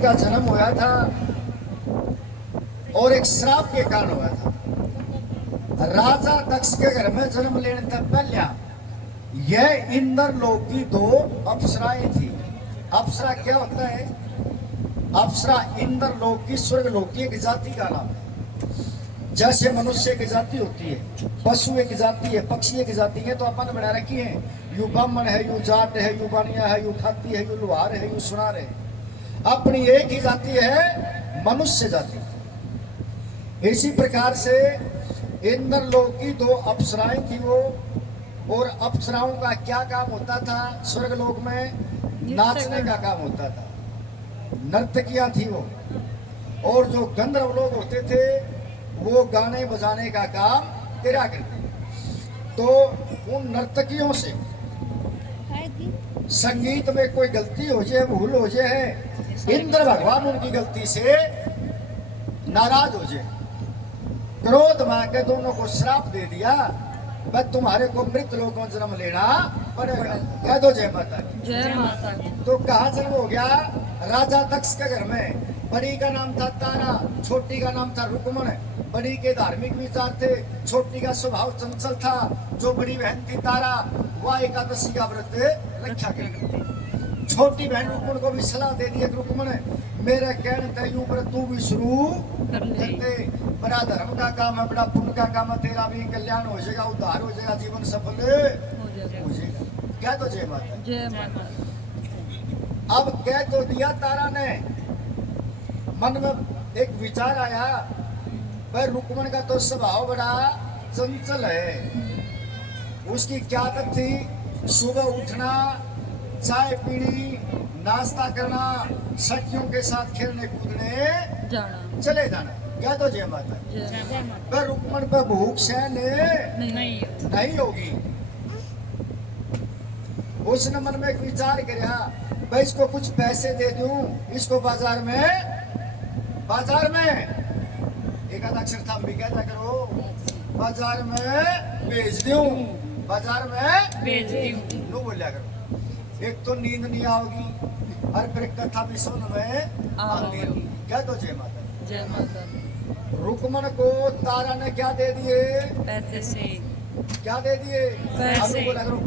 का जन्म हुआ था और एक श्राप के कारण हुआ था। राजा दक्ष के घर में जन्म लेने तक पहले यह इंद्र लोक की दो अप्सराएं थी। अप्सरा क्या होता है? अप्सरा इंद्र लोक की, स्वर्ग लोक की एक जाति का नाम है। जैसे मनुष्य की जाति होती है, पशु एक जाति है, पक्षी एक जाति है, तो अपन बना रखी है। यू ब्राह्मण है, यू जाट है, यू बानिया है, यू खाती है, यू लुहार है, यू सुनार है। अपनी एक ही जाति है, मनुष्य जाति। इसी प्रकार से इंद्र लोक की दो अप्सराएं थी वो, और अप्सराओं का क्या काम होता था? स्वर्ग लोक में नाचने का काम होता था, नर्तकियां थी वो। और जो गंधर्व लोग होते थे वो गाने बजाने का काम करा करते। तो उन नर्तकियों से संगीत में कोई गलती हो जाए, भूल हो जाए, इंद्र भगवान उनकी गलती से नाराज हो जाए, क्रोध में के दोनों को श्राप दे दिया, बस तुम्हारे को मृत लोगों को जन्म लेना पड़ेगा। कह दो जय माता की। जय माता की। तो कहाँ जन्म हो गया? राजा दक्ष के घर में। बड़ी का नाम था तारा, छोटी का नाम था रुक्मण। बड़ी के धार्मिक विचार थे, छोटी का स्वभाव चंचल था। जो बड़ी बहन थी तारा, वह एकादशी का व्रत रखा करती। छोटी बहन रुक्मण को भी सलाह दे दी, रुक्मण मेरे कहने तय पर तू भी शुरू कर दे। बड़ा धर्म का काम है, बड़ा पुण्य का काम है, तेरा भी कल्याण हो जाएगा, उद्धार हो जाएगा, जीवन सफल हो जाएगा। क्या तो जय माता। जय माता। अब कह तो दिया तारा ने, मन में एक विचार आया, भाई रुक्मण का तो स्वभाव बड़ा चंचल है। उसकी क्या आदत थी? सुबह उठना, चाय पीनी, नाश्ता करना, सखियों के साथ खेलने कूदने जाना, चले जाना। क्या तो जय माता। पर रुक्मण पर भूख सहन नहीं होगी। उसने मन में एक विचार किया, भाई इसको कुछ पैसे दे दूं, इसको बाजार में एक आधा अक्षर था भी कहता करो, बाजार में बेच दूं, बाजार में बेच दूं, लो बोलिया करो। एक तो नींद नहीं आओगी और फिर कथा भी सुन में आती होगी। क्या तो जय माता। जय माता। रुक्मण को तारा ने क्या दे दिए? पैसे से। क्या दे दिए? पैसे।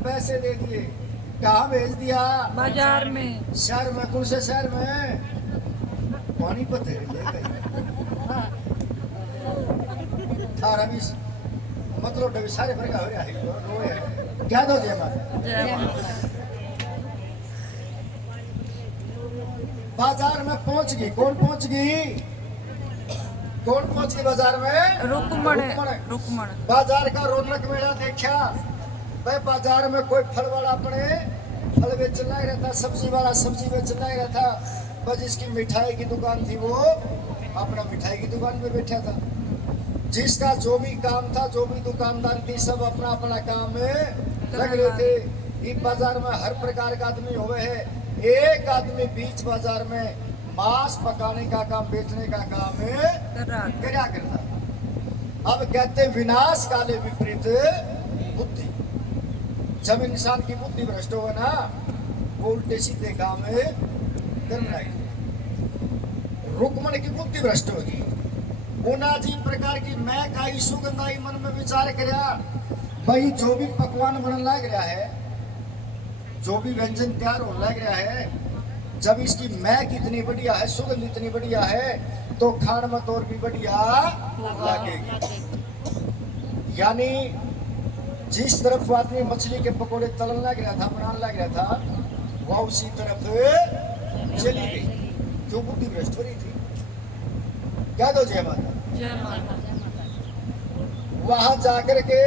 पैसे दे दिए। कहाँ भेज दिया? बाजार में। शहर में। कौन से शहर में? पानीपत है। थारा भी मतलब डबी सारे प्रकार हो रहा है। क्या दो जय माता। जय माता। बाजार में पहुंच गई। कौन पहुंच गई? कौन पहुंच गई बाजार में? रुक्मण। बाजार का रौनक मेला देखा। भाई बाजार में कोई फल वाला अपने फल बेचना ही रहता, सब्जी वाला सब्जी बेचना ही रहता। बस जिसकी मिठाई की दुकान थी वो अपना मिठाई की दुकान पे बैठा था। जिसका जो भी काम था, जो भी दुकानदार थी, सब अपना अपना काम में लग रहे थे। इस बाजार में हर प्रकार का आदमी हुए है। एक आदमी बीच बाजार में मांस पकाने का काम, बेचने का काम क्या करता। अब कहते विनाश काले विपरीत बुद्धि। जब इंसान की बुद्धि भ्रष्ट हो ना, वो उल्टे सीधे काम करना है। रुक्मण की बुद्धि भ्रष्ट होगी। उनाजी प्रकार की मैं काई सुगंध आई, मन में विचार करया, भाई जो भी पकवान बनने लग रहा है, जो भी व्यंजन तैयार होने लग रहा है, जब इसकी महक इतनी बढ़िया है, सुगंध इतनी बढ़िया है, तो खान में तो और भी बढ़िया लगेगी। यानी जिस तरफ आदमी मछली के पकोड़े तलन लग रहा था, बनाने लग रहा था, वह उसी तरफ चली गई, जो बुद्धि भ्रष्ट हो रही थी। क्या दो जय माता। जय माता। वहां जाकर के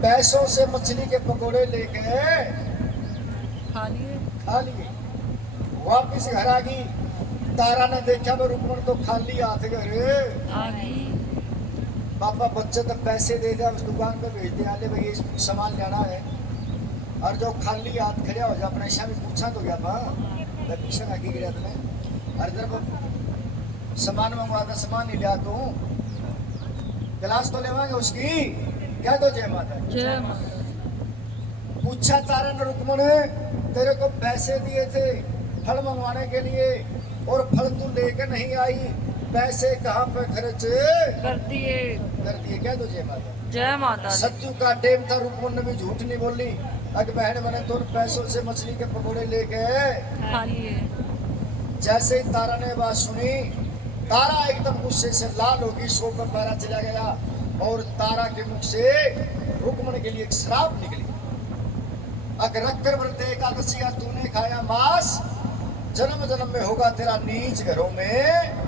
पैसों से मछली के पकोड़े लेके खा लिए। वापिस घर आ गई। तारा ने देखा वो रुक्मण तो खाली हाथ गए। पापा बच्चे तो पैसे दे दिया, उस दुकान पे भेज दिया, ले भाई सामान लेना है। और जो खाली हाथ खड़ा हो जाए, अपने शामी पूछा तो गया था, पीछे आगे गिरा तुम्हें, और इधर सामान मंगवा था, सामान नहीं लिया तो गिलास तो लेवाएंगे उसकी। क्या तो जय माता। जय माता। पूछा तारा ने रुक्मण, तेरे को पैसे दिए थे फल मंगवाने के लिए, और फल तू लेकर नहीं आई, पैसे कहाँ पे खर्च कर दिए। क्या दो जय माता। जय माता दी। सत्यु का टेम था, रुक्मन ने भी झूठ नहीं बोली। अग बहन बने तो पैसों से मछली के पकौड़े लेके खा लिए। जैसे ही तारा ने बात सुनी, तारा एकदम गुस्से से लाल होगी, सो पर पैरा चला गया और तारा के मुख से रुक्मन के लिए एक श्राप निकली। अगर रखकर व्रत एकादशी का तूने खाया मांस, जन्म जन्म में होगा तेरा नीच घरों में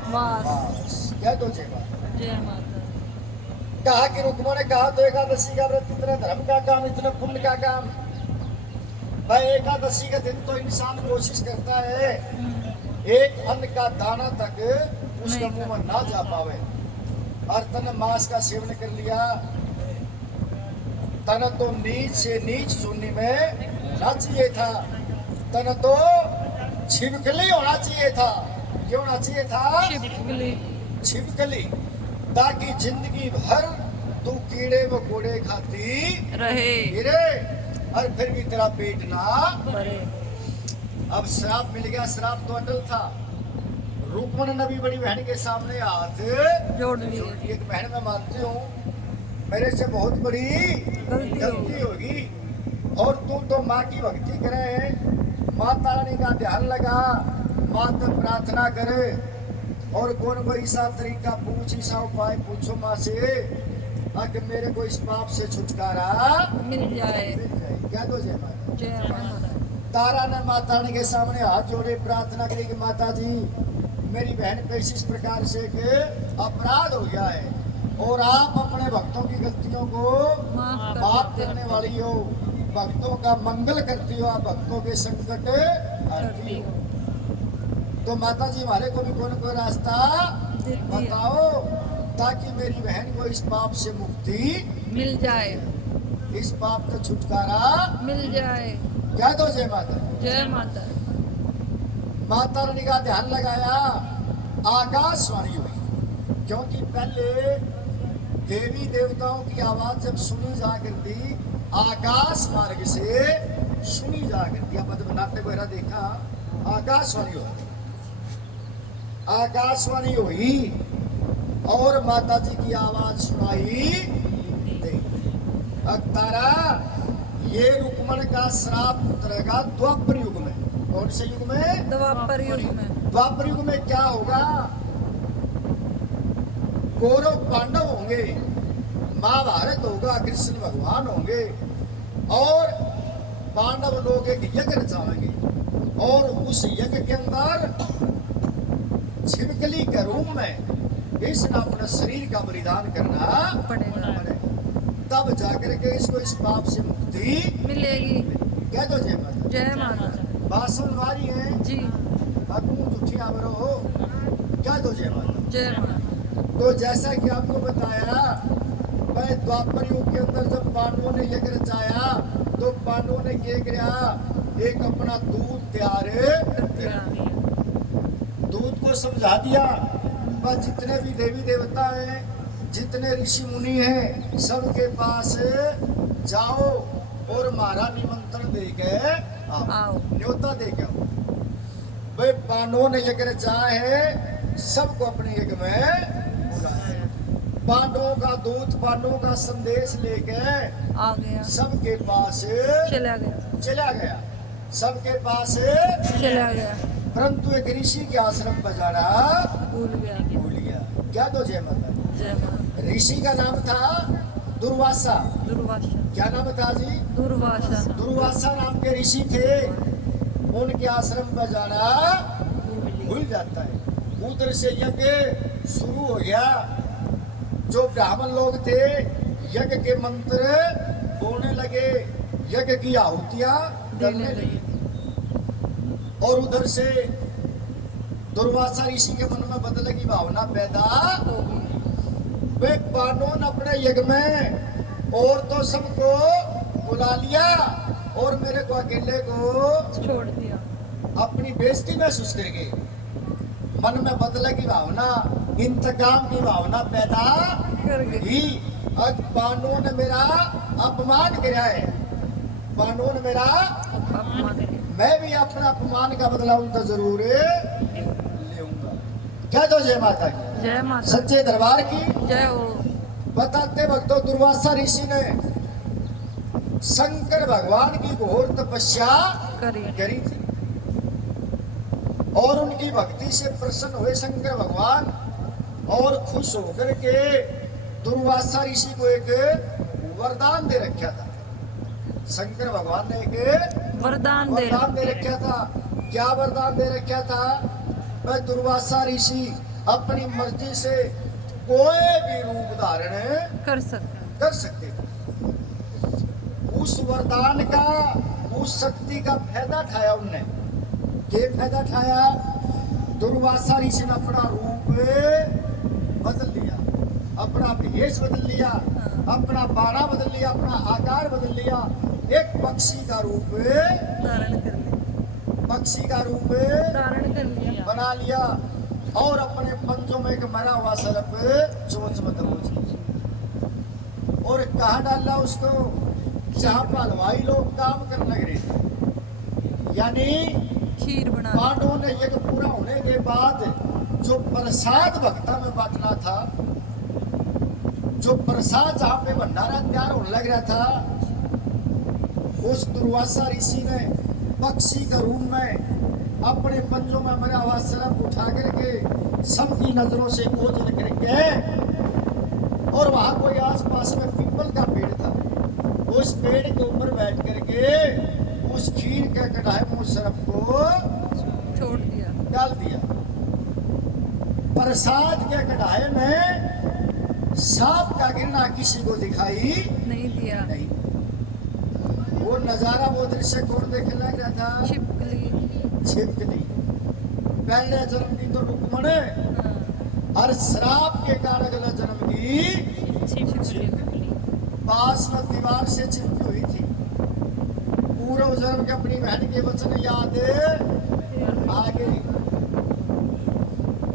वास। वास। क्या तो जय माता। जय माता दी। कहा कि रुक्मन ने कहा तो एकादशी का व्रत इतना धर्म का काम, इतना पुण्य का काम। भाई एकादशी के दिन तो इंसान कोशिश करता है एक अन्न का दाना तक उसके मुंह में ना जा पावे। और तन मांस का सेवन कर लिया, तन तो नीच से नीच सुनने में ना चाहिए था, तन तो छिपकली होना चाहिए था। क्यों होना चाहिए था? छिपकली। छिपकली, ताकि जिंदगी भर तू कीड़े मकोड़े खाती रहे। गिरे और फिर भी तेरा पेट ना भरे। अब श्राप मिल गया, श्राप तो अटल था। रुक्मन ने भी बड़ी बहन के सामने हाथ जोड़ लिए। एक बहन मैं मानती हूँ मेरे से बहुत बड़ी गलती होगी, और तू तो माँ की भक्ति करे, माता रानी का ध्यान लगा, माता प्रार्थना करे, और कौन कोई ऐसा तरीका पूछ, ऐसा उपाय पूछो माँ से कि मेरे को इस पाप से छुटकारा मिल जाए। मिल जाए। क्या तो जय माता। जय माता दी। तारा ने माता रानी के सामने हाथ जोड़े, प्रार्थना करी कि माता जी मेरी बहन पे इस प्रकार से कि अपराध हो गया है, और आप अपने भक्तों की गलतियों को माफ करने वाली हो, भक्तों का मंगल करती हो, आप भक्तों के संकट हरती हो। तो माता जी हमारे को भी कोई रास्ता बताओ, ताकि मेरी बहन को इस पाप से मुक्ति मिल जाए। इस पाप का छुटकारा मिल जाए। क्या दो जय माता। जय माता दी। माता रानी का ध्यान लगाया, आकाशवाणी हुई, क्योंकि पहले देवी देवताओं की आवाज जब सुनी जा करती आकाश मार्ग से सुनी जा करती। अब जब नाट्य वगैरह देखा आकाशवाणी हुई, आकाशवाणी हुई और माता जी की आवाज सुनाई दी। अब तारा ये रुक्मन का श्राप उतरेगा द्वापर युग में। कौन से युग में? द्वापर युग में। द्वापर युग में क्या होगा? कौरव पांडव होंगे, महाभारत होगा, कृष्ण भगवान होंगे, और पांडव लोग एक यज्ञ रचाएंगे, और उस यज्ञ के अंदर छिपकली के रूप में इसने अपने शरीर का बलिदान करना पड़ेगा। तब जाकर के इसको इस पाप से मुक्ति मिलेगी। क्या तो जय माता। जय माता दी। बासन वारी है जी। जुठिया बरो, क्या तो जय माता। जय माता। तो जैसा कि आपको बताया, मैं द्वापर युग के अंदर जब पांडवों ने यज्ञ रचाया तो पांडवों ने क्या किया, एक अपना दूध तैयार किया, दूध को समझा दिया, बस जितने भी देवी देवता हैं, जितने ऋषि मुनि हैं, सबके पास जाओ और हमारा निमंत्रण दे के आओ, न्योता दे के आओ। भाई पांडवों ने यज्ञ रचाया है, सबको अपने यज्ञ में बुलाया। पांडवों का दूत, पांडवों का संदेश लेके आ गया, सबके पास चला गया, सबके पास चला गया, परंतु एक ऋषि के आश्रम पर जाना भूल गया। क्या तो जय माता। जय माता। ऋषि का नाम था दुर्वासा। दुर्वासा। क्या नाम था जी? दुर्वासा। दुर्वासा नाम के ऋषि थे, उनके आश्रम पर जाना भूल जाता है। उधर से यज्ञ शुरू हो गया, जो ब्राह्मण लोग थे यज्ञ के मंत्र बोलने लगे, यज्ञ की आहुतियां करने लगी, और उधर से दुर्वासा ऋषि के मन में बदले की भावना पैदा हो गई। वे पांडवों ने अपने यज्ञ में और तो सबको बुला लिया और मेरे को अकेले को छोड़ दिया। अपनी बेइज्जती महसूस कर गए, मन में बदले की भावना, इंतकाम की भावना पैदा कर गई। आज पांडवों ने मेरा अपमान किया है, पांडवों ने मेरा अपमान। मैं भी अपना अपमान का बदला उनका जरूर ले करूंगा। क्या तो जय माता की, जय माता सच्चे दरबार की। जय हो। बताते भक्तों, दुर्वासा ऋषि ने शंकर भगवान की घोर तपस्या करी करी थी और उनकी भक्ति से प्रसन्न हुए शंकर भगवान और खुश होकर के दुर्वासा ऋषि को एक वरदान दे रखा था। शंकर भगवान ने एक वरदान दे वरदान दे रखा था। क्या वरदान दे रखा था? वह दुर्वासा ऋषि अपनी मर्जी से कोई भी रूप धारण कर सकते कर सकते थे। उस वरदान का, उस शक्ति का फायदा उठाया उनने। क्या फायदा उठाया? दुर्वासा ऋषि ने अपना रूप बदल लिया, अपना भेष बदल लिया, अपना बाड़ा बदल लिया, अपना आकार बदल लिया। एक पक्षी का रूप, धारण कर लिया, पक्षी का रूप धारण कर लिया। बना लिया और अपने पंजों में एक मरा हुआ सर्प चोंच में दबोच लिया और कहाँ डाला उसको? जहाँ पर हलवाई लोग काम करने लग रहे थे। यानी खीर बना पांडवों ने यज्ञ पूरा होने के बाद जो प्रसाद भक्ता में बांटना था, जो प्रसाद जहाँ पे भंडारा तैयार होने लग रहा था, उस दुर्वासा ऋषि ने पक्षी का रूप में अपने पंजों में मरा हुआ सर्प उठा करके सबकी नजरों से ओझल करके, और वहां कोई आसपास में पीपल का पेड़ था, उस पेड़ के ऊपर बैठ करके उस खीर के कढ़ाई में उस सर्प को छोड़ दिया। डाल दिया। प्रसाद के कढ़ाई में सांप का गिरना किसी को दिखाई नहीं दिया। नहीं। वो नजारा, वो दृश्य कौन देखने लग रहा था? छिपकली। छिपकली। पहले जन्म की तो रुक्मण हाँ, और श्राप के कारण अगला जन्म की छिपकली। पास में दीवार से चिपकी हुई थी। पूर्व जन्म के अपनी बहन के वचन याद आ गई,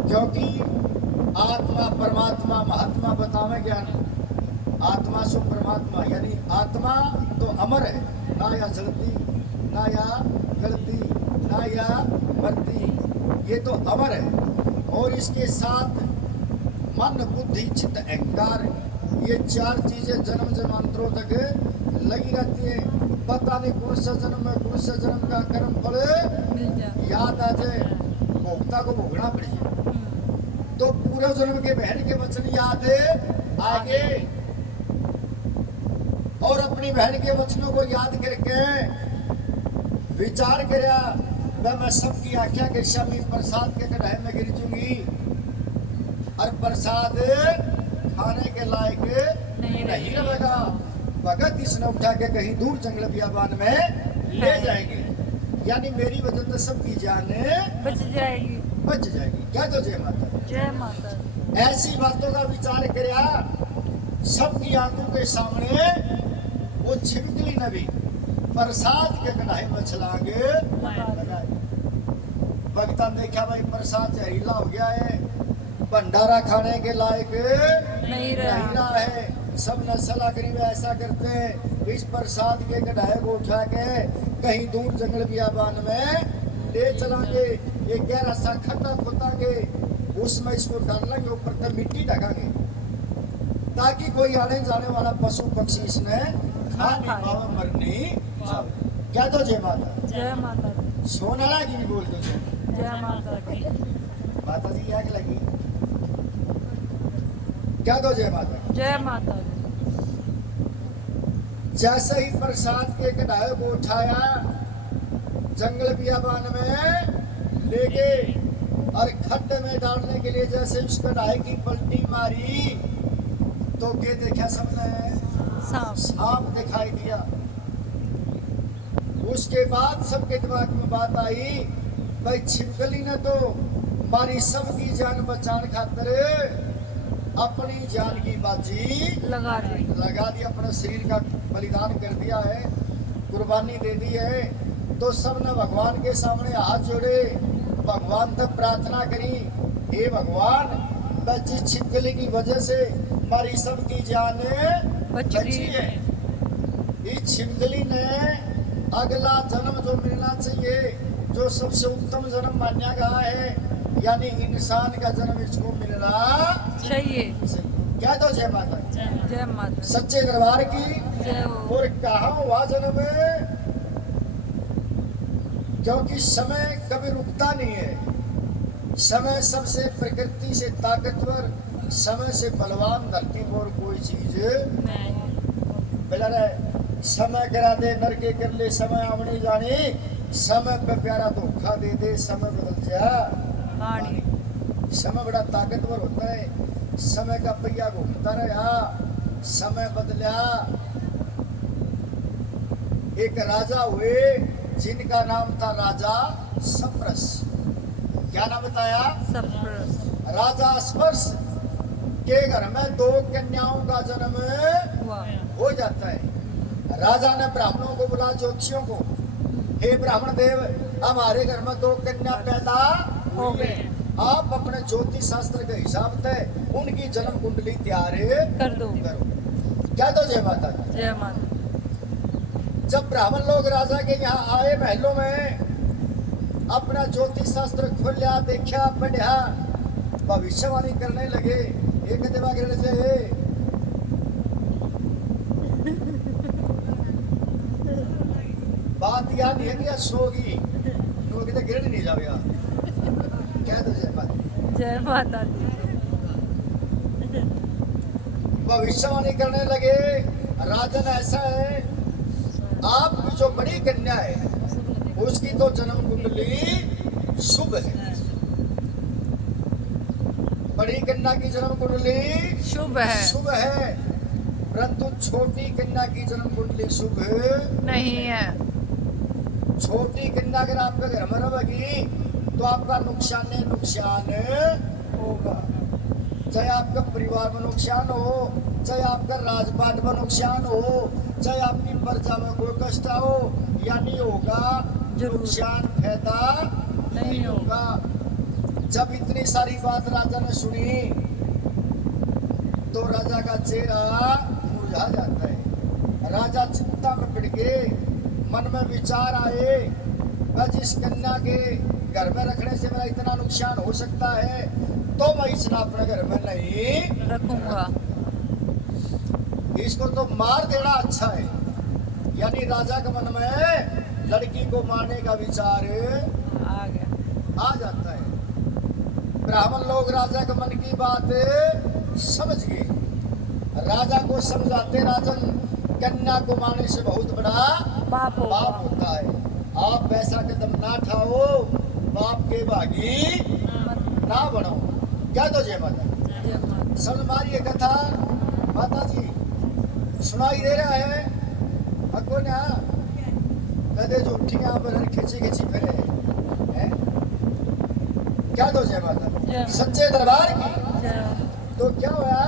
क्योंकि आत्मा परमात्मा महात्मा बतावे ज्ञान। आत्मा सो परमात्मा, यानी आत्मा तो अमर है, ना या जलती, ना या गलती, ना या मरती। ये तो अमर है और इसके साथ मन बुद्धि चित्त अहंकार, ये चार चीजें जन्म जन्मांतरों तक लगी रहती है। पता नहीं कौन सा जन्म में कौन सा जन्म का कर्म फल मिल जाए। याद आ जाए, भोक्ता को भोगना पड़ेगा। तो पूरे जन्म के बहन के वचन याद आगे और अपनी बहन के वचनों को याद करके विचार करया, मैं सबकी आख्या के शामी प्रसाद के कढ़ाई में गिर जूंगी और प्रसाद खाने के लायक नहीं रहेगा। भगत इसने उठा के कहीं दूर जंगल बियाबान में ले जाएंगे, यानी मेरी वजह से सबकी जान बच जाएगी। बच जाएगी। क्या तो जय माता दी। जय माता। ऐसी बातों का विचार करया, सबकी आंखों के सामने वो छिपकली ने भी प्रसाद के कढ़ाई में छलांग लगाई। भक्ता ने देखा भाई प्रसाद जहरीला हो गया है, भंडारा खाने के लायक नहीं रहा है। सब न सलाह करीब ऐसा करते हैं, इस प्रसाद के कढ़ाई को उठा के कहीं दूर जंगल बियाबान में ले चलांगे, एक गहरा सा खड्डा खोदांगे, उसमें इसको डालेंगे, ऊपर तक मिट्टी ढकांगे ताकि कोई आने जाने वाला पशु पक्षी इसने खा नहीं पावे, मर नहीं पावे। क्या तो जय माता। जय माता दी। सोनाला की भी बोल दो जय माता दी। माता जी आग लगी। क्या तो जय माता। जय माता दी। जैसे ही प्रसाद के कढ़ाई को उठाया, जंगल बियाबान में ले गए और खड्डे में डालने के लिए जैसे उस कढ़ाई की पलटी मारी तो क्या देखा सबने? सांप दिखाई दिया। उसके बाद सबके दिमाग में बात आई, भाई छिपकली ने तो हमारी सबकी जान बचाने खातिर अपनी जान की बाजी लगा दी, अपने शरीर का बलिदान कर दिया है, कुर्बानी दे दी है। तो सब ने भगवान के सामने हाथ जोड़े, भगवान तक प्रार्थना करी, हे भगवान, जिस छिपकली की वजह से हमारी सबकी जान बची है, इस छिपकली ने अगला जन्म जो मिलना चाहिए, जो सबसे उत्तम जन्म माना गया है, यानी इंसान का जन्म इसको मिलना चाहिए। क्या तो जय माता दी। जय माता दी। सच्चे दरबार की जय हो। और कहा हुआ जन्म है, क्योंकि समय कभी रुकता नहीं है। समय सबसे प्रकृति से ताकतवर, समय से बलवान धरती पर कोई चीज नहीं। बोला रहे समय करा दे नरके कर ले समय आवनी जानी, समय पे प्यारा धोखा दे दे समय बदल जा पानी। समय बड़ा ताकतवर होता है। समय का पहिया घूमता रहा, समय बदला। एक राजा हुए जिनका नाम था राजा सप्रस। क्या नाम बताया? सब राजा स्पर्श के घर में 2 कन्याओं का जन्म हुआ। हो जाता है। राजा ने ब्राह्मणों को बुला, ज्योतिषियों को, हे ब्राह्मण देव, हमारे घर में 2 कन्या पैदा हो हुई है। गए। आप अपने ज्योतिष शास्त्र के हिसाब से उनकी जन्म कुंडली तैयार कर दो। करो। क्या तो जय माता दी। जय माता। जब ब्राह्मण लोग राजा के यहाँ आए महलों में, अपना ज्योतिष शास्त्र खोलिया, देखा, पढ़ा, भविष्यवाणी करने लगे। एक देवाग्रह से बात याद है कि सोगी लोग तो गिर नहीं जाएगा। क्या तो जय माता दी। जय माता दी। भविष्यवाणी करने लगे। राजन ऐसा है, आपकी जो बड़ी कन्या है उसकी तो जन्म कुंडली शुभ है। बड़ी कन्या की जन्म कुंडली शुभ है। शुभ है, परंतु छोटी कन्या की जन्म कुंडली शुभ नहीं है। छोटी कन्या अगर आपके घर में रहेगी तो आपका नुकसान है, नुकसान होगा। चाहे आपका परिवार में नुकसान हो, चाहे आपका राजपाट में नुकसान हो, चाहे आपकी प्रजा में कोई कष्ट हो, या नहीं होगा। जरूर। नुकसान फायदा नहीं होगा। जब इतनी सारी बात राजा ने सुनी तो राजा का चेहरा मुरझा जाता है। राजा चिंता में पड़ गए। मन में विचार आए, बस इस कन्या के घर में रखने से मेरा इतना नुकसान हो सकता है, तो मैं इसे अपने घर में नहीं रखूंगा। इसको तो मार देना अच्छा है। यानी राजा के मन में लड़की को मारने का विचार आ गया। आ जाता है। ब्राह्मण लोग राजा के मन की बात समझ गए। राजा को समझाते, राजन कन्या को मारने से बहुत बड़ा पाप होगा। पाप होता है। आप वैसा कदम ना उठाओ, पाप के भागी ना बनो। क्या तो जय माता। जय माता। समझ मारिए कथा माता जी, सुनाई दे रहा है। अको ना कदे जो उठियां पर खिंची खिंची फिरे हैं। क्या तो जय माता। जय। सच्चे दरबार की। जय। तो क्या हुआ,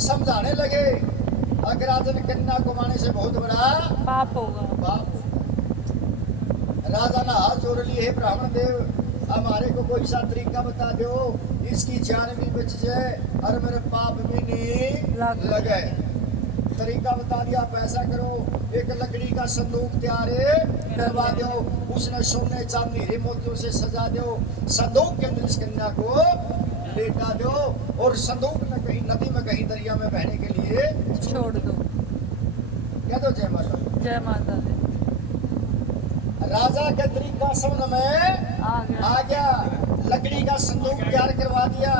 समझाने लगे अग्राजन कन्या को मारने से बहुत बड़ा पाप होगा। पाप। राजा ने हाथ जोड़ लिए, हे ब्राह्मण देव, हमारे को कोई सा तरीका बता दो, इसकी जान भी बच जाए और मेरे पाप भी नहीं लगे। तरीका बता दिया, आप ऐसा करो, एक लकड़ी का संदूक तैयार करवा दो, उसने सोने चांदी हीरे मोतियों से सजा दो, संदूक के अंदर इस कन्या को लेटा दो और संदूक में कहीं नदी में कहीं दरिया में बहने के लिए छोड़ दो। क्या दो। जय माता। जय माता दी। राजा के तरीका समझ में आ गया। लकड़ी का संदूक तैयार करवा दिया,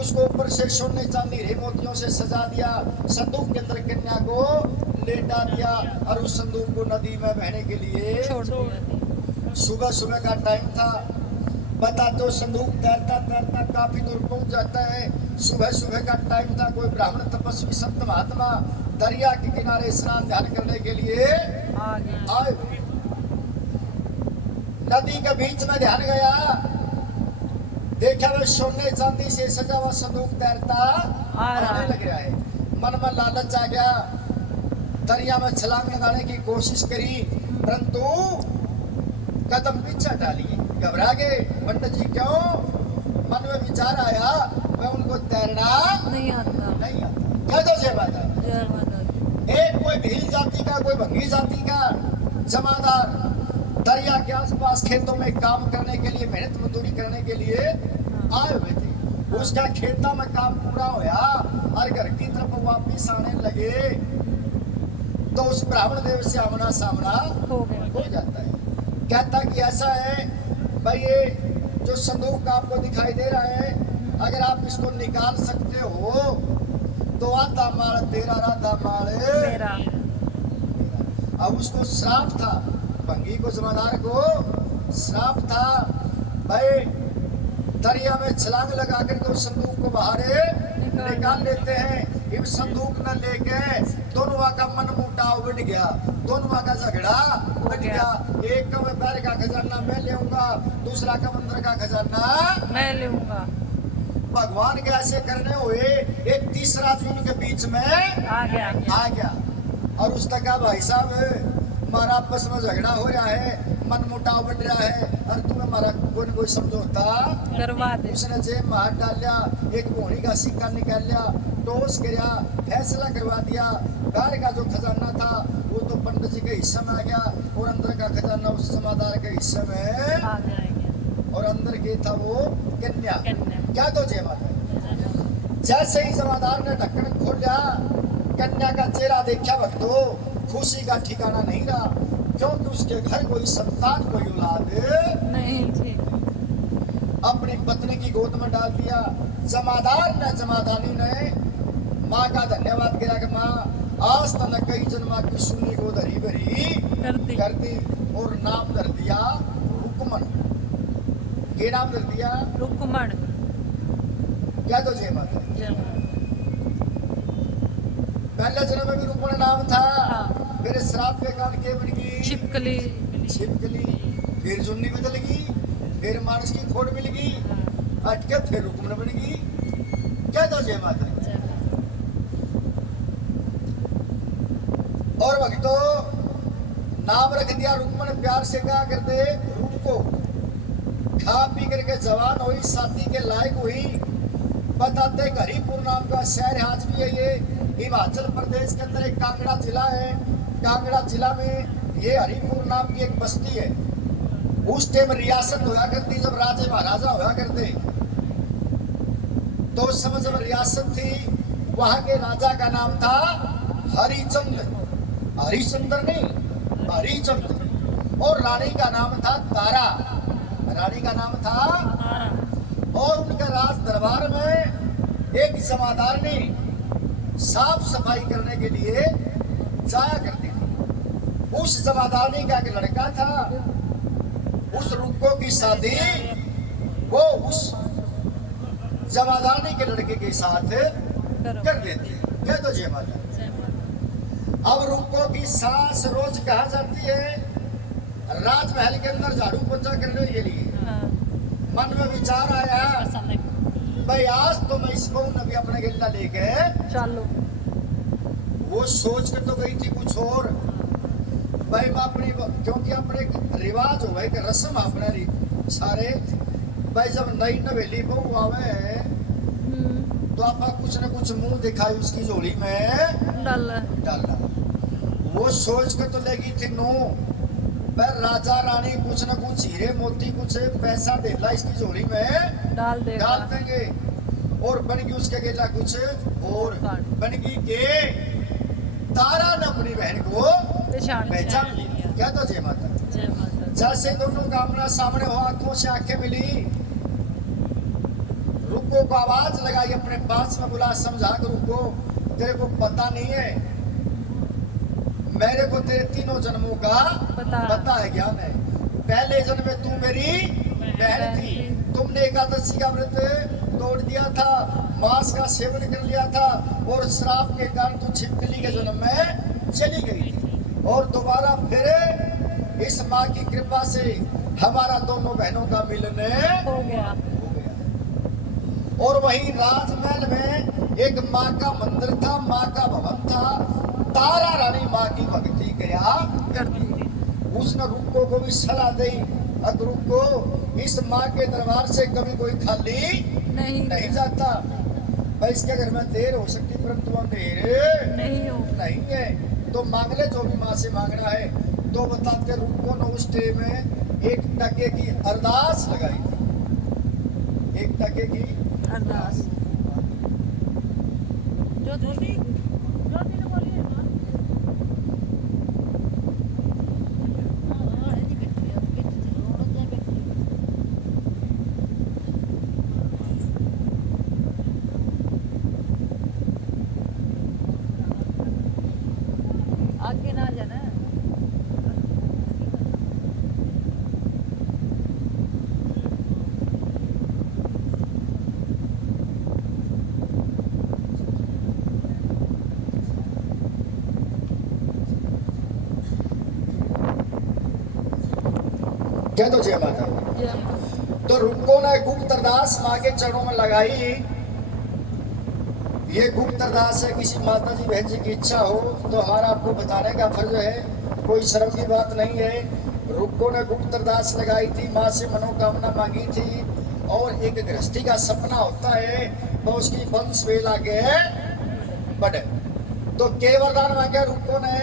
उसको ऊपर से सोने चांदी हीरे मोतियों से सजा दिया, संदूक के अंदर कन्या को लेटा दिया और उस संदूक को नदी में बहने के लिए छोड़ दिया। सुबह सुबह का टाइम था। बता तो संदूक तैरता तैरता काफी दूर पहुंच जाता है। सुबह सुबह का टाइम था। कोई ब्राह्मण तपस्वी संत महात्मा दरिया के किनारे स्नान ध्यान करने के लिए आ गया। आए। नदी के बीच में ध्यान गया, देखा वह सोने चांदी से सजा हुआ संदूक तैरता आने लग रहा है। मन में लालच आ गया, दरिया में छलांग लगाने की कोशिश करी, परंतु कदम पीछे डाली, घबरा गए। पंडित जी क्यों? मन में विचार आया, मैं उनको तैरना नहीं आता। नहीं आता। क्या तो जय माता। जय माता दी। एक कोई भील जाति का, कोई भंगी जाति का जमादार दरिया के आसपास खेतों में काम करने के लिए, मेहनत मजदूरी करने के लिए आए हुए थे। उसका खेता में काम पूरा होया और घर की तरफ वापिस आने लगे तो उस ब्राह्मण देव से आमना सामना हो जाता है। कहता कि ऐसा है भाई, ये जो संदूक आपको दिखाई दे रहा है, अगर आप इसको निकाल सकते हो तो आधा माल तेरा, आधा माल मेरा। अब उसको श्राप था, भंगी को, जमादार को श्राप था भाई, दरिया में छलांग लगा करके उस संदूक को बाहर निकाल लेते हैं। इस संदूक न लेके दोनों का मन मुटाव बढ़ गया, दोनों का झगड़ा बढ़ गया। एक का मैं पैर का खजाना मैं लेऊंगा, दूसरा का मंदिर का खजाना मैं लूंगा। भगवान के ऐसे करने हुए एक तीसरा आदमी उनके बीच में आ गया। और उसने कहा भाई साहब, हमारा आपस में झगड़ा हो रहा है, मन मुटाव बढ़ रहा है और तुम्हें हमारा कोई न कोई समझौता करवा दे। उसने जेब में हाथ डाल लिया, एक भोनी का सिक्का निकाल लिया, टोस किया, फैसला करवा दिया। बाहर का जो खजाना था वो तो पंडित जी के हिस्से में आ गया और अंदर का खजाना उस जमादार के हिस्से में आ जाएंगे। और अंदर के था वो कन्या। कन्या। क्या तो जय माता। जैसे ही जमादार ने ढक्कन खोल लिया, कन्या का चेहरा देखा भक्तों, खुशी का ठिकाना नहीं रहा, क्योंकि उसके घर कोई संतान, कोई औलाद नहीं थी। अपनी पत्नी की गोद में डाल दिया। जमादार ने, जमादानी ने माँ का धन्यवाद किया कि माँ आज तक कई जन्मा की सुनी गोद हरी भरी कर दी और नाम धर दिया रुकमन। ये नाम धर दिया रुकमण। क्या तो जय माता। जय। पहले जन्म में भी रुकमण नाम था, हाँ। फिर श्राप के कारण के बन गई छिपकली। छिपकली, फिर जुन्नी बदल गई, फिर मानस की खोड़ मिल गई, अटके फिर रुकमण बन गई। क्या तो जय माता। और भक्तों, नाम रख दिया रुकमण, प्यार से कहा करते रूप को। खा पी करके जवान हुई, शादी के लायक हुई। बताते हरिपुर नाम का शहर आज भी है, ये हिमाचल प्रदेश के अंदर एक कांगड़ा जिला है। कांगड़ा जिला में ये हरिपुर नाम की एक बस्ती है। उस टाइम रियासत होया करती, जब राजे महाराजा होया करते, तो उस समय जब रियासत थी, वहां के राजा का नाम था हरिचंद्र। हरिचंद्र नहीं, हरिचंद्र। और रानी का नाम था तारा। रानी का नाम था। और उनके राज दरबार में एक जमादार ने साफ सफाई करने के लिए जाया करती थी। उस जमादारनी का एक लड़का था, उस रुक्को की शादी वो उस जमादारनी के लड़के के साथ कर देती। क्या तो जय माता। अब रुक्को की सास रोज कहा जाती है राजमहल के अंदर झाड़ू पोछा करने के लिए। मन में विचार आया भाई आज तो मैं इसको नबी अपने गिल्ला लेके चलो। वो सोच कर तो गई थी कुछ और भाई, मैं अपनी, क्योंकि अपने रिवाज हो गए कि रस्म अपने सारे भाई, जब नई नवेली बहू आवे तो आप कुछ न कुछ मुंह दिखाई उसकी झोली में डालना। वो सोच कर तो लगी थी नो पर राजा रानी कुछ न कुछ हीरे मोती कुछ पैसा देला इसकी झोली में डाल देंगे। और बन गई उसके गेला कुछ और बन गई के तारा ने अपनी बहन को पहचान लिया। क्या तो जय माता। जैसे दोनों का आमना सामने हो, आंखों से आंखें मिली, रुको को आवाज लगाई, अपने पास में बुला, समझा कर रुको तेरे को पता नहीं है, मेरे को तेरे तीनों जन्मों का पता है, ज्ञान है। पहले जन्म में तू मेरी बहन थी, तुमने एकादशी का व्रत तोड़ दिया था, मांस का सेवन कर लिया था और श्राप के कारण तू छिपकली के जन्म में चली गई थी। और दोबारा फिर इस माँ की कृपा से हमारा दोनों बहनों का मिलन हो गया। और वही राजमहल में एक माँ का मंदिर था, माँ का भवन था, तारा रानी माँ की भक्ति करती थी। उसने रुक्को को भी सलाह दी, अब रुक्को इस माँ के दरबार से कभी कोई खाली नहीं जाता। भाई इसके घर में देर हो सकती परंतु देर नहीं है, तो मांग ले जो भी माँ से मांगना है। तो बताते रुको न उस टाइम में 1 टके की अरदास लगाई थी। 1 टके की अरदास जो दूसरी ने बोली है ना। आगे ना जाना। क्या तो जय माता। तो रुको ने गुप्त अरदास माँ के चरणों में लगाई। ये गुप्त अरदास है, किसी माता जी बहन जी की इच्छा हो तो हमारा आपको बताने का फर्ज है, कोई शर्म की बात नहीं है। रुको ने गुप्त अरदास लगाई थी, माँ से मनोकामना मांगी थी। और एक गृहस्थी का सपना होता है वो उसकी वंश वेल आगे बढ़े। तो के वरदान मांगा रुको ने?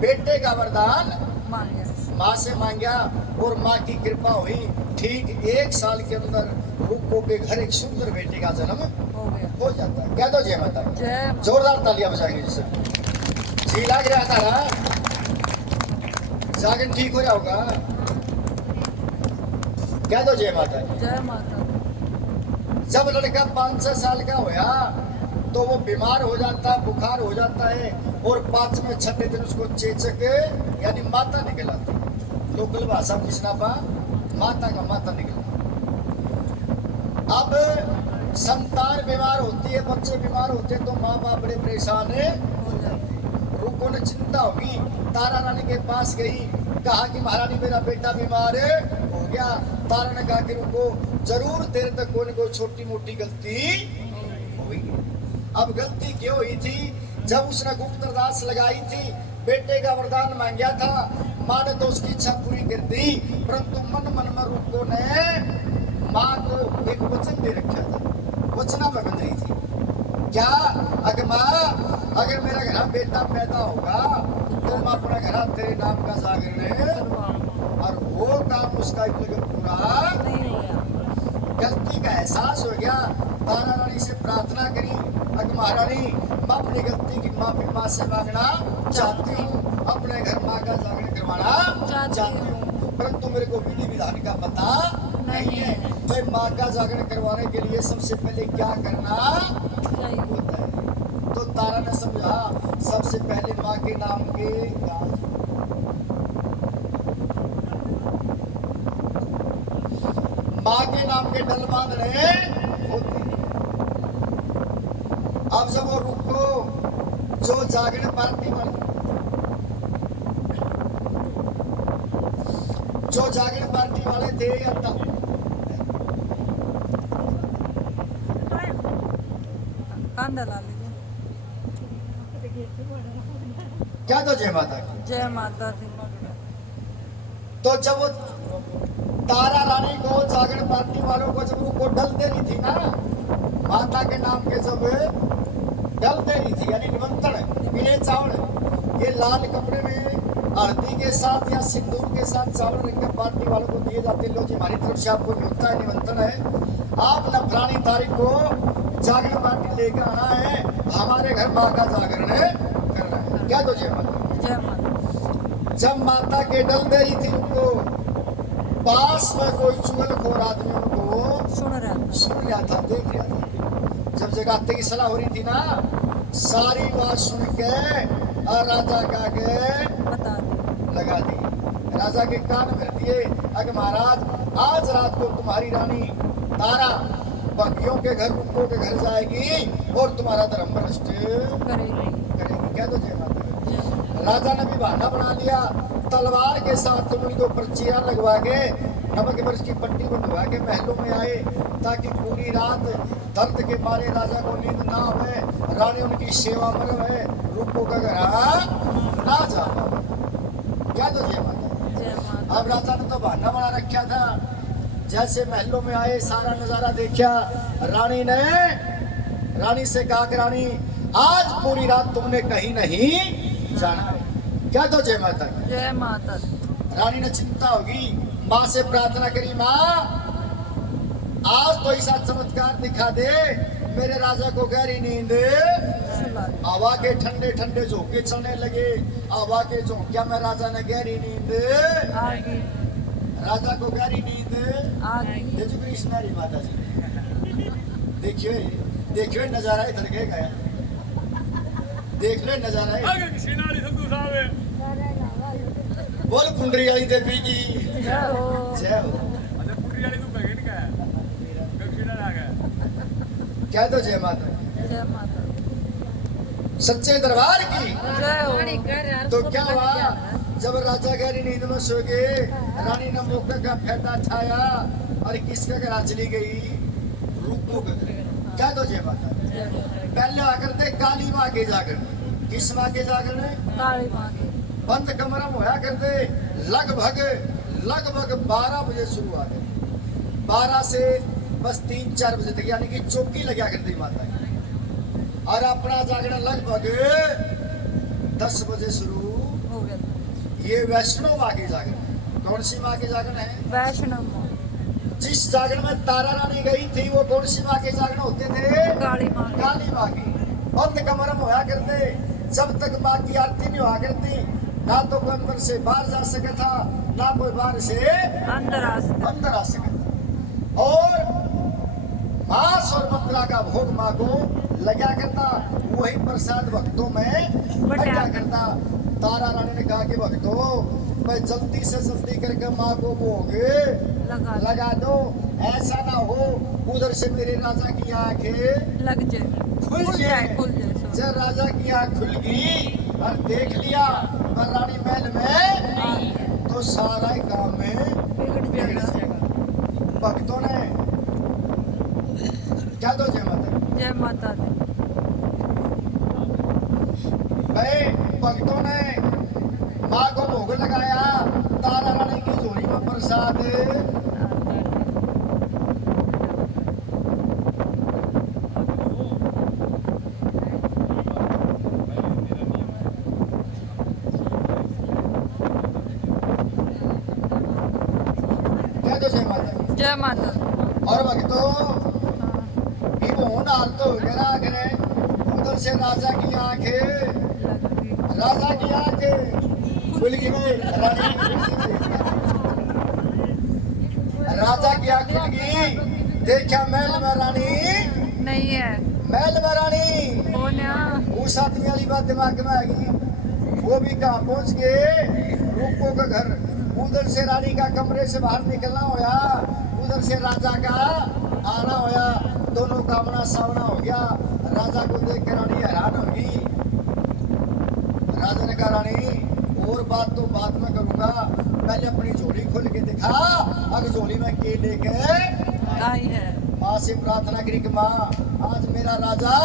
बेटे का वरदान मांगे माँ से मांगा और माँ की कृपा हुई। ठीक 1 साल के अंदर रुको के घर एक सुंदर बेटे का जन्म हो गया। हो जाता है। क्या तो जय माता। जय जोरदार तालियां बजाएंगे जिससे जी लग रहा था ना, जागन ठीक हो जाओगा। क्या तो जय माता। जय माता। जब लड़का 5-6 साल का होया तो वो बीमार हो जाता, बुखार हो जाता है और 5वें-6वें दिन उसको चेचक यानी माता निकल आती। लोकल भाषा में किसना पा माता का माता निकला। अब संतान बीमार होती है, बच्चे बीमार होते हैं तो माँ बाप बड़े परेशान हो जाते हैं। रुको ने चिंता होगी, तारा रानी के पास गई, कहा कि महारानी मेरा बेटा बीमार हो गया। तारा ने कहा कि रुको जरूर तेरे तक कोई न कोई छोटी मोटी गलती हुई। अब गलती क्यों हुई थी? जब उसने गुप्त अरदास लगाई थी, बेटे का वरदान मांगा था, माँ ने तो उसकी इच्छा पूरी कर दी, परंतु मन मन में रुको ने माँ को एक वचन दे रखा था। वचना में बंध रही थी क्या? अगर माँ अगर मेरा घर बेटा पैदा होगा तो मैं अपना घर तेरे नाम का जागरण और वो काम उसका पूरा नहीं हो गया। गलती का एहसास हो गया। तारा रानी से प्रार्थना करी, अगर महारानी मैं अपनी गलती की माफी माँ से मांगना चाहती हूँ, अपने घर माँ का जागरण करवाना चाहती हूँ, परंतु मेरे को विधि विधान का पता नहीं है। मैं माँ का जागरण करवाने के लिए सबसे पहले क्या करना होता है? तो तारा ने समझा सबसे पहले माँ के नाम के माँ के नाम के डल बांधने होते हैं। अब जब वो रुको जो जागरण पार्टी वाले थे या कांदा ला लीजिए। क्या तो जय माता की। जय माता दी। तो जब वो तारा रानी को जागरण पार्टी वालों को जब उनको डल दे रही थी ना, माता के नाम के जब डल दे रही थी यानी निमंत्रण मिले चावल, ये लाल कपड़े में हल्दी के साथ या सिंदूर के साथ चावल रंग के पार्टी वालों को दिए जाते। लो जी हमारी तरफ से आपको न्योता है, निमंत्रण है, आप न फलानी तारीख को जागरण पार्टी लेकर आना है, हमारे घर माँ का जागरण करना है। क्या तो जय माता। जय माता। जब माता के डल दे रही थी उनको, पास में कोई चुगलखोर आदमी उनको सुन रहा था, देख रहा था। जब जगाते की सलाह हो रही थी ना, सारी बात सुन के और राजा का के बता दी लगा दी, राजा के कान भर दिए। अगर महाराज आज रात को तुम्हारी रानी तारा बगियों के घर रुको के घर जाएगी और तुम्हारा धर्म भ्रष्ट करेगी। क्या तो जय माता। राजा ने भी बहाना बना लिया, तलवार के साथ उनको पर्चियां लगवा के नमक मिर्च की पट्टी बंधवा के महलों में आए, ताकि पूरी रात दर्द के मारे राजा को नींद ना आवे, रानी उनकी सेवा में रहे, रुको का घर ना जा पाए। क्या तो जय माता। अब राजा ने तो बहाना बना रखा था। जैसे महलों में आए, सारा नजारा देखा, रानी से कहा कि रानी आज पूरी रात तुमने कहीं नहीं जाना है, क्या तो जय माता की। जय माता दी। रानी ने चिंता होगी, माँ से प्रार्थना करी, माँ आज तो ऐसा चमत्कार दिखा दे मेरे राजा को गहरी नींद। सुला दे। हवा के ठंडे ठंडे झोंके चलने लगे, हवा के झोंकिया में राजा ने गहरी नींद, आगे राजा को गहरी नींद। आगे देखो कृष्णारी माता जी, देखिए देखिए नजारा इधर के गया, देख ले नजारा आगे कृष्णारी संधू साहब बोल कुंडरी वाली देवी की जय हो। जय हो। अच्छा पुरी वाली तो बगैर का है कृष्णा आ गया क्या तो जय माता जय माता दी। सच्चे दरबार की। जय हो। तो क्या हुआ जब राजा गहरी नींद में सो गए, रानी ने मौके का फायदा उठाया और किसके घर चली गई, रूपो के घर। क्या तो जय माता दी। जय हो। पहले आकर थे काली माँ के जागरण, किस माँ के जागरण, काली माँ की। बंद कमरा में होया करते लगभग लगभग 12 बजे शुरू आ गए, 12 से बस 3-4 बजे तक, यानी कि चौकी लगा करती माता की। और अपना जागरण लगभग 10 बजे शुरू। हो गया। ये वैष्णो माँ की जागरण। कौन सी माँ की जागरण है? वैष्णव माँ। जिस जागरण में तारा रानी गई थी वो कौन सी माँ के जागरण होते थे? काली माँ की। काली माँ की। बंद कमरा में होया करते, जब तक माँ की आरती नहीं हुआ करती ना तो कोई अंदर से बाहर जा सका था, ना कोई बाहर से अंदर आ सके। अंदर आ सका था। और मांस और मथुरा का भोग माँ को लगा करता, वही प्रसाद भक्तों में बटा करता। तारा रानी ने कहा कि भक्तों मैं जल्दी से जल्दी करके माँ को भोग लगा दो, ऐसा ना हो उधर से मेरे राजा की आंखें लग जाए। खुल जाए। खुल जाए। जब राजा की आंख खुल गई और देख लिया पर रानी महल में, तो सारा ही काम में बिगड़ बिगड़ जाएगा। जाएगा। भक्तों ने क्या दो जय माता दी। जय माता दी। भाई भक्तों ने माँ को भोग लगाया, तारा रानी की झोली में प्रसाद। क्या दो जय माता दी। जय माता दी। और भक्तों ये भोन आरतो करा करे, उधर से राजा की आंखें, लग गई। राजा की आंखें खुल गई। रानी खुल गई। राजा की आंख खुल गई, देखा महल में रानी, नहीं है। महल में रानी। वो ना। उस आदमी वाली बात दिमाग में आ गई, वो भी कहाँ पहुंच गए, रूपो का घर। उधर से रानी का कमरे से बाहर निकलना होया, उधर से राजा का आना होया, दोनों का आमना सामना हो गया। राजा को देख कर रानी हैरान होगी। राजा ने कहा रानी और बात तो बाद में करूंगा, पहले अपनी झोली खोल के दिखा, अब झोली में के लेके आई है। माँ से प्रार्थना करी कि माँ आज मेरा राजा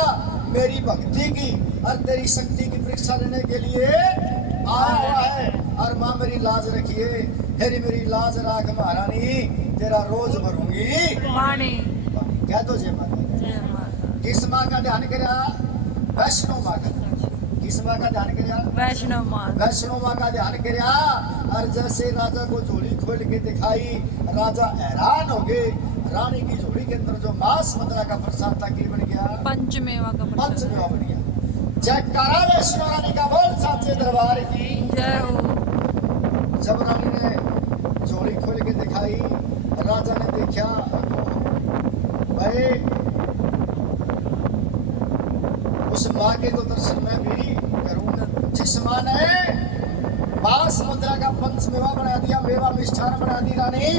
मेरी भक्ति की और तेरी शक्ति की परीक्षा लेने के लिए आया हुआ है, और माँ मेरी लाज रखिए, तेरी मेरी लाज राख महारानी, तेरा रोज भरूंगी वाणी। क्या तो जय माता। जय माता। किस माँ का ध्यान करा? वैष्णो माँ का। किस माँ का ध्यान करा? वैष्णव माँ। वैष्णो माँ का ध्यान करा। और जैसे राजा को झोली खोल के दिखाई, राजा हैरान हो गए। रानी की झोली के अंदर जो मांस मदरा का प्रसाद था की बन गया, पंचमेवा का प्रसाद। पंचमेवा बन गया। जयकारा वैष्णो रानी का बोल साचे दरबार की जय हो। जब रानी ने झोली खोल के दिखाई, राजा ने देखा, भाई उस माँ के तो दर्शन मैं भी करूं जिस माँ ने मांस मुद्रा का पंचमेवा बना दिया, मेवा मिष्ठान बना दी रानी,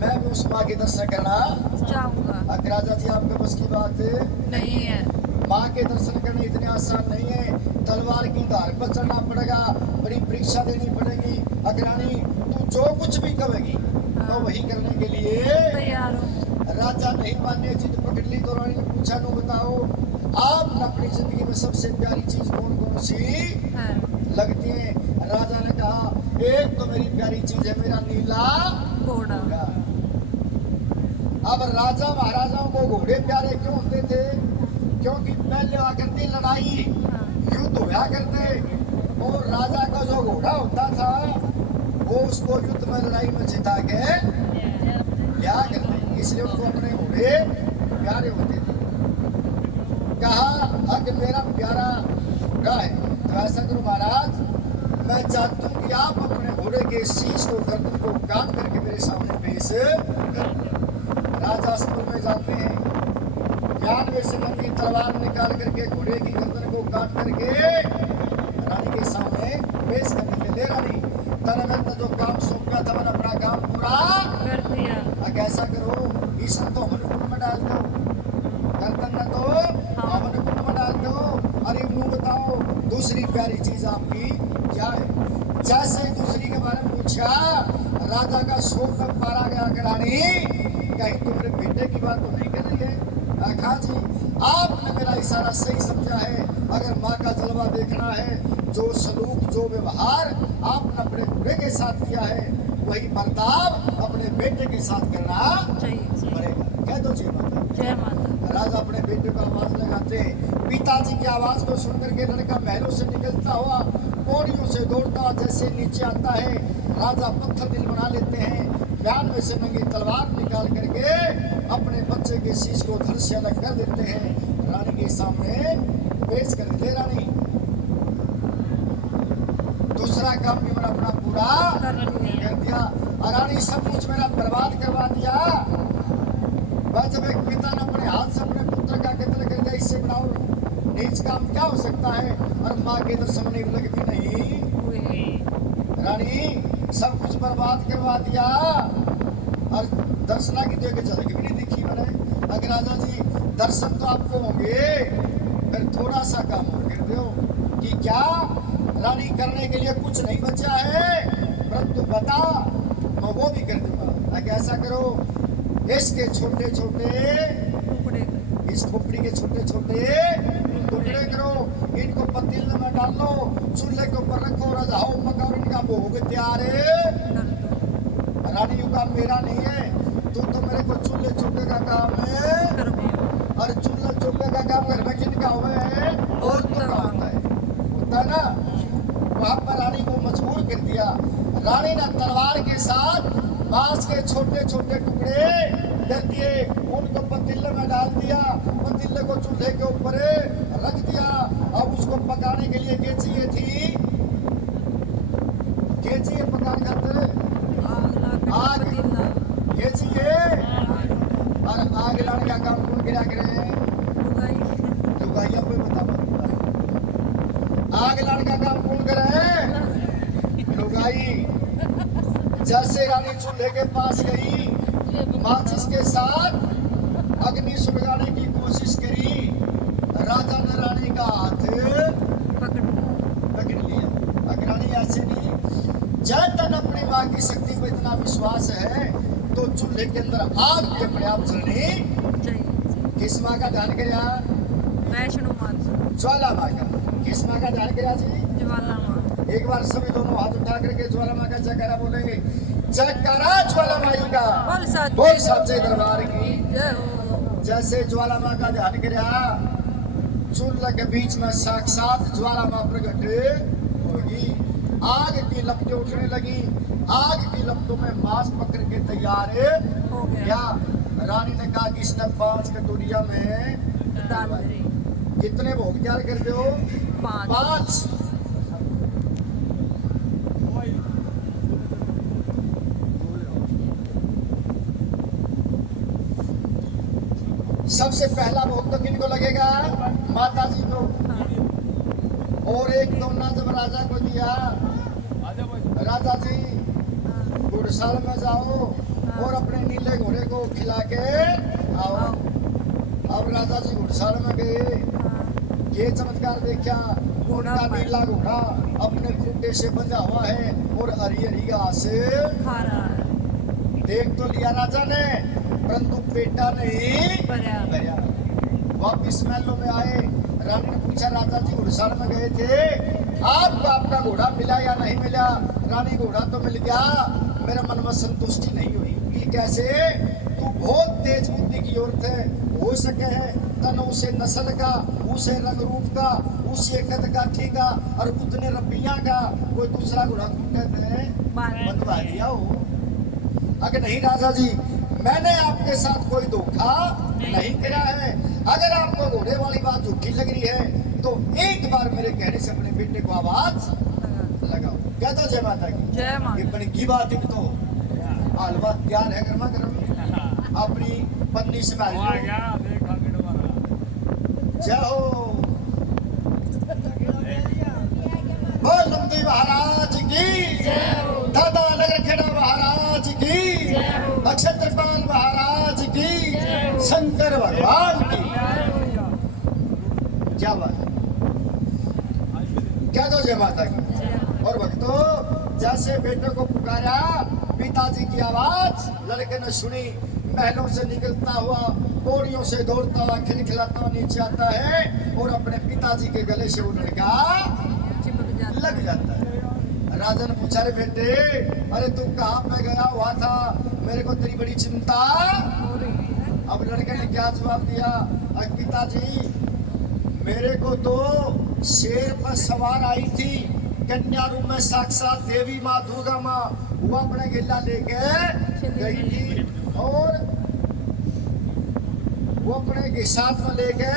मैं भी उस माँ के दर्शन करना चाहूंगा। अब राजा जी आपके बस की बात नहीं है। माँ के दर्शन करने इतने आसान नहीं है, तलवार की धार पर चढ़ना पड़ेगा, बड़ी परीक्षा देनी पड़ेगी। अग्राणी तू जो कुछ भी कहेगी तो वही करने के लिए तैयार हो। राजा नहीं मानने जिद पकड़ ली तो रानी ने पूछा, नो बताओ आप अपनी जिंदगी में सबसे प्यारी चीज कौन कौन सी है। लगती है? राजा ने कहा एक तो मेरी प्यारी चीज है मेरा नीला घोड़ा। घोड़ा। अब राजा महाराजाओं को घोड़े प्यारे क्यों होते थे? क्योंकि पहले आकर थी लड़ाई, हाँ। युद्ध होया करते, और राजा का जो घोड़ा होता था वो उसको युद्ध में लड़ाई में जिता के क्या करते, इसलिए उनको अपने घोड़े प्यारे होते थे। कहा अगर मेरा प्यारा घोड़ा है तो ऐसा करो महाराज, मैं चाहता हूँ कि आप अपने घोड़े के शीश को गर्दन को काट करके मेरे सामने पेश कर। राजा अस्त्र में जाते हैं, 92 से नंगी तलवार निकाल करके घोड़े की गर्दन को काट करके रानी के सामने पेश करने के लिए रानी तने में जो काम सौंपा था मैंने अपना काम पूरा कर दिया। अब ऐसा करो, ईशन तो हमने कुंड में डाल दो, गर्दन न तो हमने कुंड में डाल दो। अरे नू बताओ दूसरी प्यारी चीज आपकी क्या है? जैसे दूसरी के बारे में पूछा, राजा का शोक में पारा गया कि रानी कहीं तुम्हारे बेटे की बात तो नहीं कर रही है? कहा जी आपने मेरा इशारा सही समझा है, अगर माँ का जलवा देखना है, जो सलूक जो व्यवहार आपने अपने घोड़े के साथ किया है वही बर्ताव अपने बेटे के साथ करना चाहिए। पड़ेगा। कह दो जय माता। जय माता। राजा अपने बेटे को आवाज लगाते, पिताजी की आवाज को सुनकर के लड़का महलों से निकलता हुआ पौड़ियों से दौड़ता जैसे नीचे आता है, राजा पत्थर दिल बना लेते हैं, 92 से नंगी तलवार निकाल करके अपने बच्चे के शीश को धड़ से अलग कर देते हैं, रानी के सामने पेश कर दे। रानी दूसरा काम भी मैंने अपना पूरा कर दिया और रानी सब कुछ मेरा बर्बाद करवा दिया। वह जब एक पिता ने अपने हाथ से अपने पुत्र का कत्ल कर दिया, इससे बड़ा और नीच काम क्या हो सकता है? और माँ के दर्शन नहीं लग भी नहीं। रानी सब कुछ बर्बाद करवा दिया और दर्शना की तो एक झलक भी नहीं दिखी मैंने। अगर राजा जी दर्शन तो आपको होंगे, फिर थोड़ा सा काम और कर दो कि क्या रानी करने के लिए कुछ नहीं बचा है, परंतु बता मैं वो भी कर दूंगा। अगर ऐसा करो, इसके छोटे छोटे टुकड़े इस खोपड़ी के छोटे छोटे टुकड़े करो, इनको पतीले में डाल लो, चूल्हे के ऊपर रखो, रजाओ पकाओ, इनका भोग तैयार है। कर दो। रानी यू काम मेरा नहीं है, तू तो मेरे को चूल्हे चौके का काम है, कर दिया। और चूल्हे चौके का काम घर में किनका हुआ है? औरतों का होता है ना। वहां पर रानी को मजबूर कर दिया। रानी ने तलवार के साथ बांस के छोटे छोटे टुकड़े कर दिए, उनको पतीले में डाल दिया, पतीले को चूल्हे के ऊपर रख दिया। अब उसको पकाने के लिए क्या चाहिए थी? क्या चाहिए पकाने खातिर? आग। क्या चाहिए? और आग लाने का काम कौन गिरा करे? लुगाइया कोई बता। आग लाने का काम कौन करे? लुगाई। जैसे रानी चूल्हे के पास गई, माचिस के साथ अग्नि सुलगाने की कोशिश करी, राजा ने रानी का हाथ पकड़ लिया। अगर रानी ऐसे नहीं, जब तक अपनी माँ की शक्ति पर इतना विश्वास है तो चूल्हे के अंदर आग भी अपने आप जलनी। किस माँ का ध्यान करिया? वैष्णो माता। ज्वाला माँ का। किस माँ का ध्यान करिया जी? ज्वाला माँ। एक बार सभी दोनों हाथ उठा करके ज्वाला माँ का जयकारा बोलेंगे। जयकारा ज्वाला माई का, बोल सच्चे दरबार की। जैसे ज्वाला माँ का ध्यान किया, चूल्हे के बीच में साक्षात ज्वाला माँ प्रकट होगी। आग की लपटें उठने लगी, आग की लपटों में मांस पकड़ के तैयार हो गया। रानी ने कहा कि इसने 5 कटोरिया में दाल दे। कितने भोग तैयार कर दो? 5। सबसे पहला भोग तो किनको लगेगा? माता जी को। और एक दोना जब राजा को दिया, राजा जी घुड़साल में जाओ और अपने नीले घोड़े को खिला के आओ। अब राजा जी घुड़साल में गए, ये चमत्कार देखा, उनका नीला घोड़ा अपने खूंटे से बंधा हुआ है और हरी हरी घास खा रहा है। देख तो लिया राजा ने, परंतु पेटा नहीं भरा। वापिस महलों में आए, रानी ने पूछा राजा जी घुड़साल में गए थे, आपको आपका घोड़ा मिला या नहीं मिला? रानी घोड़ा तो मिल गया, मेरे मन में संतुष्टि नहीं हुई कि कैसे तू बहुत तेज बुद्धि की औरत है, हो सके है तन उसे नस्ल का, उसे रंग रूप का, उसे कद का ठीका और उतने रबिया का कोई दूसरा गुणा कहते हैं बतवा दिया हो। अगर नहीं राजा जी मैंने आपके साथ कोई धोखा नहीं करा है, अगर आपको घोड़े वाली बात झूठी लग रही है तो एक बार मेरे कहने से अपने बेटे को आवाज लगाओ। क्या तो जय माता की। जय माता। ये बड़ी की बात है तो हलवा तैयार है गर्मा गर्म, अपनी पत्नी से बात आ गया देखा कि दोबारा जय हो। बोल लुमदी महाराज की, दादा नगर खेड़ा महाराज की, नक्षत्रपाल महाराज की, शंकर भगवान की। क्या बात है, क्या तो जय माता की। और भक्तों जैसे बेटे को पुकारा, पिताजी की आवाज लड़के ने सुनी, महलों से निकलता हुआ, पौड़ियों से दौड़ता हुआ, खिलखिलाता हुआ नीचे आता है और अपने पिताजी के गले से वो लड़का लग जाता है। राजा ने पूछा, रे बेटे अरे तू कहाँ पे गया हुआ था, मेरे को तेरी बड़ी चिंता। अब लड़के ने क्या जवाब दिया, पिताजी मेरे को तो शेर पर सवार आई थी कन्या रूप में साक्षात देवी माँ दुर्गा माँ, वो अपने गिल्ला लेके गई थी और वो अपने के साथ में लेके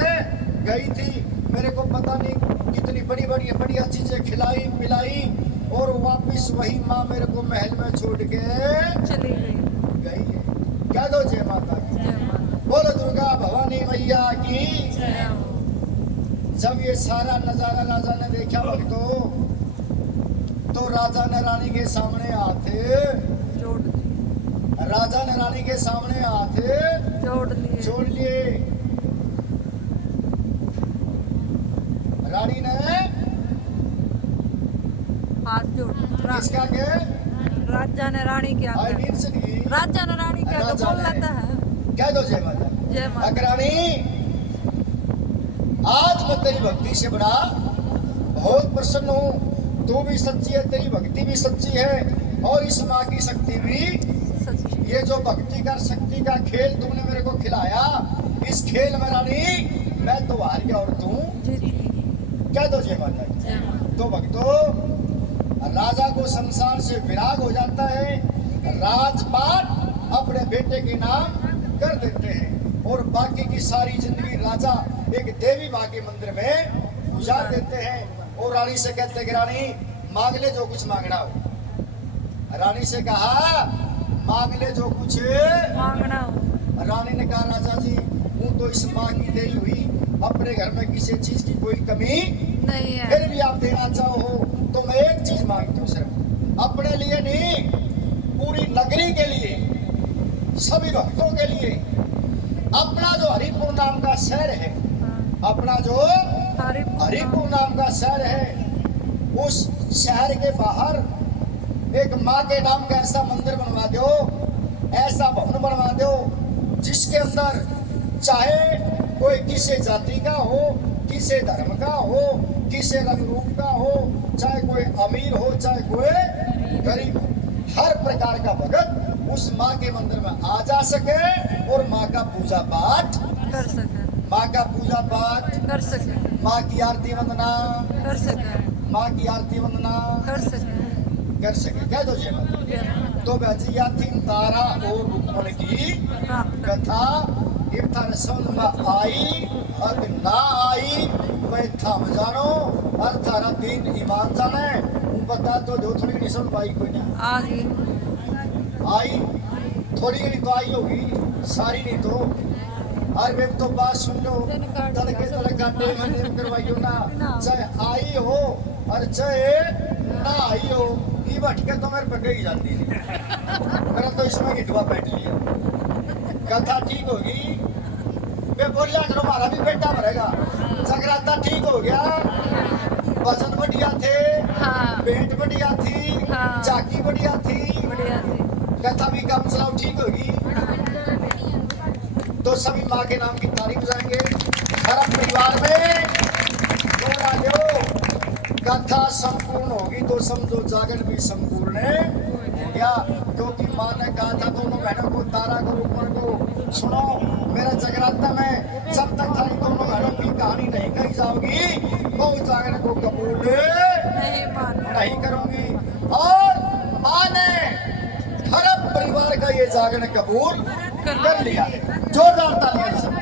गई थी। मेरे को पता नहीं कितनी बड़ी बड़ी बढ़िया चीजें खिलाई पिलाई और वापस वही माँ मेरे को महल में छोड़ के चली गई है। क्या दो जय माता की। जय माता। बोलो दुर्गा भवानी मैया की। जय हो। जब ये सारा नजारा राजा ने देखा भक्तों, तो राजा ने रानी के सामने आते, जोड़ दिए। राजा ने रानी के सामने आते जोड़ लिए। जोड़ लिए। रानी ने हाथ जोड़। किसका के राजा ने रानी क्या आई किया? नीड से की। राजा ने रानी क्या तो राजा बोल ने। लेता है। क्या दो जय माता। जय माता। अग्राणी आज मैं तेरी भक्ति से बड़ा बहुत प्रसन्न हूँ, तू भी सच्ची है, तेरी भक्ति भी सच्ची है और इस माँ की शक्ति भी। सच्ची। ये जो भक्ति का शक्ति का खेल तुमने मेरे को खिलाया, इस खेल में रानी मैं तो हार गया और तू जीत गई। क्या दो जय माता की। जय माता। तो भक्तों राजा को संसार से विराग हो जाता है, राजपाट अपने बेटे के नाम कर देते हैं और बाकी की सारी जिंदगी राजा एक देवी माँ के मंदिर में गुजार देते हैं। और रानी से कहते कि रानी मांग ले जो कुछ मांगना हो। रानी से कहा मांग ले जो कुछ मांगना हो। रानी ने कहा राजा जी हूँ तो इस माँ की देई हुई, अपने घर में किसी चीज की कोई कमी नहीं है। फिर भी आप देना चाहो तो मैं एक चीज मांगती हूँ सिर्फ, अपने लिए नहीं पूरी नगरी के लिए, सभी भक्तों के लिए। अपना जो हरिपुर नाम का शहर है, अपना जो हरिपुर नाम का शहर है, उस शहर के बाहर एक माँ के नाम का ऐसा मंदिर बनवा दो, ऐसा भवन बनवा दो जिसके अंदर चाहे कोई किसी जाति का हो, किसी धर्म का हो, किसी रंग रूप का हो, चाहे कोई अमीर हो चाहे कोई गरीब हो, हर प्रकार का भगत उस माँ के मंदिर में आ जा सके और माँ का पूजा पाठ कर सके। माँ का पूजा पाठ कर सके। माँ की आरती वंदना कर सके। माँ की आरती वंदना कर सके। कर सके। क्या दो जय माता। जय माता। तो बचिया थी तारा और रुक्मण की प्राप्त। कथा कीर्तन समझ में आई और ना आई वह थम जानो और थारा दीन ईमान जाने। बता तो दो थोड़ी नहीं सुन पाई कोई नहीं आगे। आई, थोड़ी नहीं तो आई होगी, सारी नहीं तो। और वे तो बात सुन लो, तड़के तड़का टेम करवाइयो ना, चाहे आई हो और चाहे ना आई हो, ये भटके तो मेरे पकड़ ही जाती है। मेरा तो इसमें हिटवा बैठ लिया, कथा ठीक होगी। वे बोलिया करो हमारा भी बेटा भरेगा, जगराता ठीक हो गया, वजन बढ़िया थे, हाँ। पेट बढ़िया थी, हाँ। चाकी बढ़िया थी, बढ़िया थी। कथा भी काम चलाओ ठीक होगी। तो सभी माँ के नाम की तारीफ जाएंगे। हर परिवार में बोला जो कथा संपूर्ण होगी तो समझो जागरण भी संपूर्ण हो गया। क्योंकि माँ ने कहा था दोनों बहनों को तारा को ऊपर को सुनो मेरा जगराता में जब तक थारी दोनों बहनों की कहानी नहीं कही जाओगी वो उस जागरण को कबूल नहीं मानो। नहीं करूंगी। और माँ ने खरब परिवार का ये जागरण कबूल कर लिया है। जोरदार तालियां।